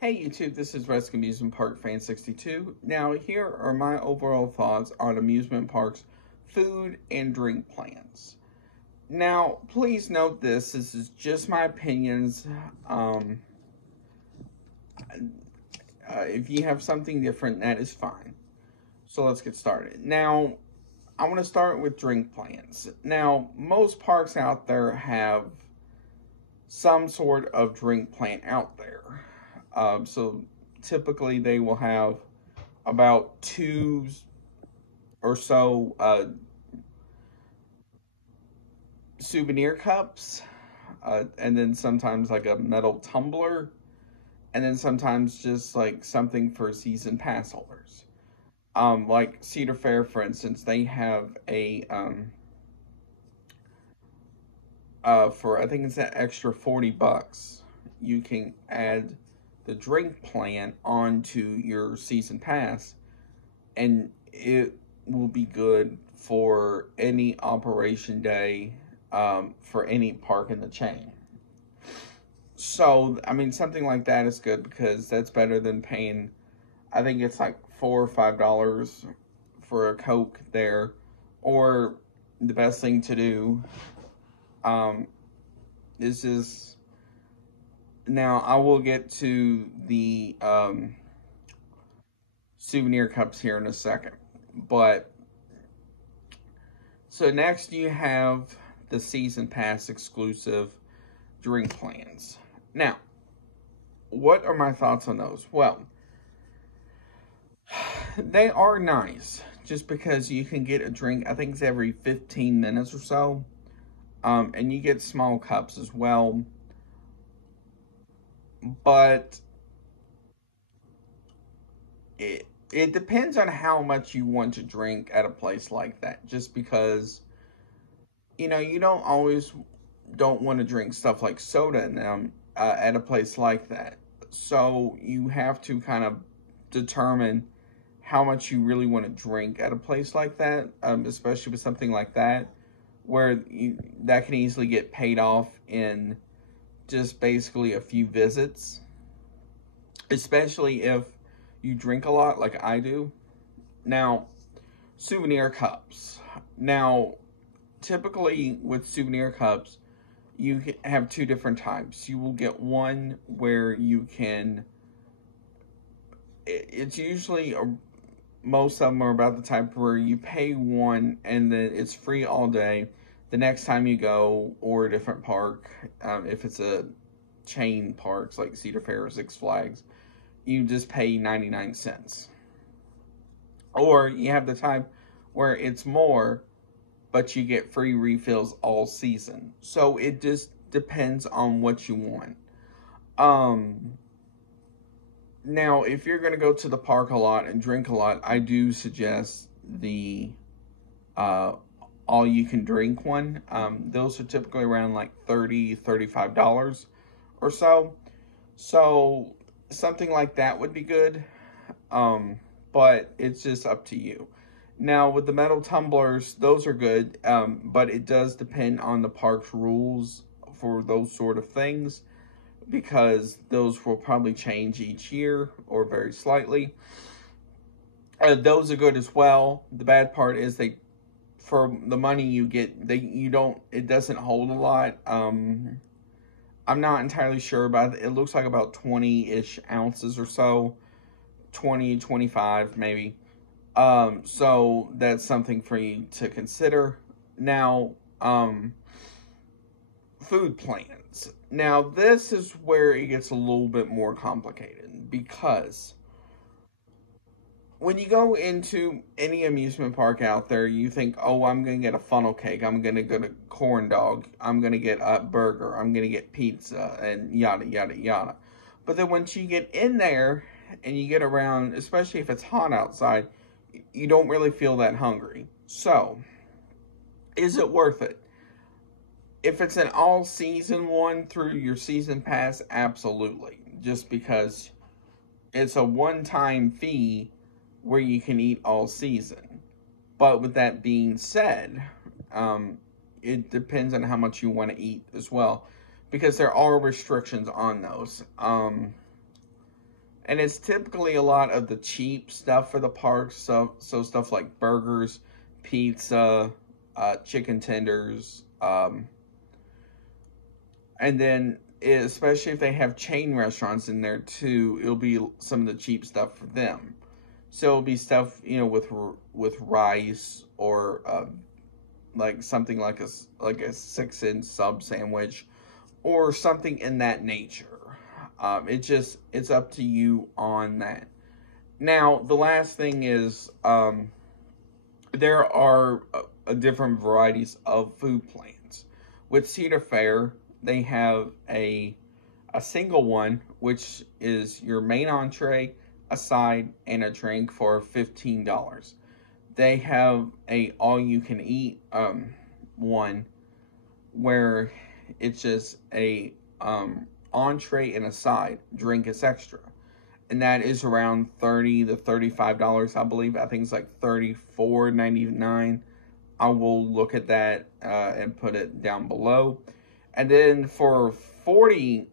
Hey YouTube, this is Rescue Amusement Park Fan 62. Now here are my overall thoughts on amusement parks food and drink plans. Now please note this is just my opinions. If you have something different, that is fine. So let's get started. Now I want to start with drink plans. Now most parks out there have some sort of drink plan out there. So typically they will have about two or so souvenir cups, and then sometimes like a metal tumbler, and then sometimes just like something for season pass holders. Like Cedar Fair, for instance, they have a for I think it's an extra $40, you can add the drink plan onto your season pass, and it will be good for any operation day for any park in the chain. So, I mean, something like that is good because that's better than paying, I think it's like $4 or $5 for a Coke there. Or the best thing to do is just, now I will get to the souvenir cups here in a second. But, so next you have the season pass exclusive drink plans. Now, what are my thoughts on those? Well, they are nice just because you can get a drink, I think it's every 15 minutes or so. And you get small cups as well. But it depends on how much you want to drink at a place like that. Just because, you know, you don't want to drink stuff like soda in them at a place like that. So you have to kind of determine how much you really want to drink at a place like that, especially with something like that, where that can easily get paid off in just basically a few visits, especially if you drink a lot like I do. Now, souvenir cups. Now, typically with souvenir cups, you have two different types. You will get one where you can, it's usually, most of them are about the type where you pay one and then it's free all day. The next time you go, or a different park, if it's a chain parks like Cedar Fair or Six Flags, you just pay 99 cents. Or you have the type where it's more, but you get free refills all season. So it just depends on what you want. Now, if you're going to go to the park a lot and drink a lot, I do suggest the all-you-can-drink one. Those are typically around like $30, $35 or so. So something like that would be good, but it's just up to you. Now, with the metal tumblers, those are good, but it does depend on the park's rules for those sort of things, because those will probably change each year or very slightly. Those are good as well. The bad part is for the money you get, it doesn't hold a lot. I'm not entirely sure about it. It looks like about 20-ish ounces or so. 20, 25 maybe. So that's something for you to consider. Now, food plans. Now, this is where it gets a little bit more complicated, because when you go into any amusement park out there, you think, oh, I'm going to get a funnel cake, I'm going to get a corn dog, I'm going to get a burger, I'm going to get pizza, and yada, yada, yada. But then once you get in there and you get around, especially if it's hot outside, you don't really feel that hungry. So, is it worth it? If it's an all-season one through your season pass, absolutely. Just because it's a one-time fee where you can eat all season. But with that being said, it depends on how much you want to eat as well, because there are restrictions on those. And it's typically a lot of the cheap stuff for the parks. So stuff like burgers, pizza, chicken tenders, and then especially if they have chain restaurants in there too, it'll be some of the cheap stuff for them. So it'll be stuff, you know, with rice, or like something like a 6-inch sub sandwich, or something in that nature. It's up to you on that. Now, the last thing is, there are different varieties of food plans. With Cedar Fair, they have a single one, which is your main entree, a side, and a drink for $15. They have a all-you-can-eat one, where it's just a entree and a side. Drink is extra, and that is around $30 to $35, I believe. I think it's like $34.99. I will look at that and put it down below. And then for $45.99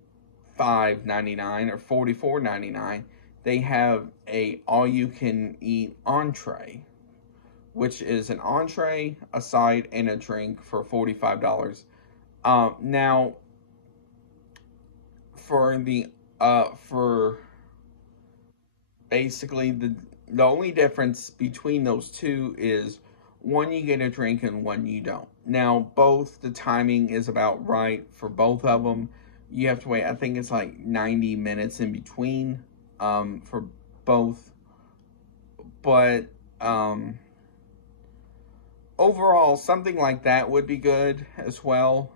or $44.99, they have a all-you-can-eat entree, which is an entree, a side, and a drink for $45. Now, for basically the only difference between those two is one you get a drink and one you don't. Now, both, the timing is about right for both of them. You have to wait, I think it's like 90 minutes in between for both. But overall, something like that would be good as well.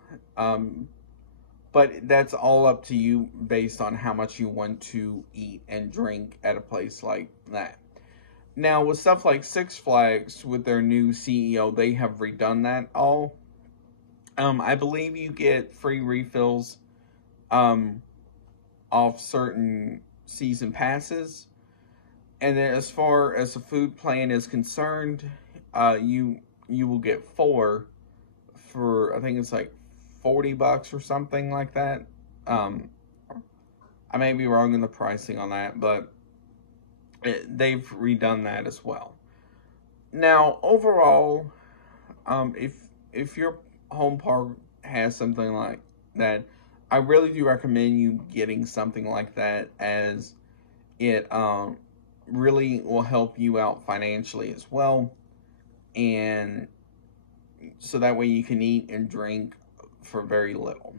But that's all up to you based on how much you want to eat and drink at a place like that. Now, with stuff like Six Flags, with their new CEO, they have redone that all. I believe you get free refills off certain season passes. And then as far as the food plan is concerned, you will get 4 for, I think it's like $40 or something like that. I may be wrong in the pricing on that, but they've redone that as well. Now, overall, if your home park has something like that, I really do recommend you getting something like that, as it really will help you out financially as well. And so that way you can eat and drink for very little.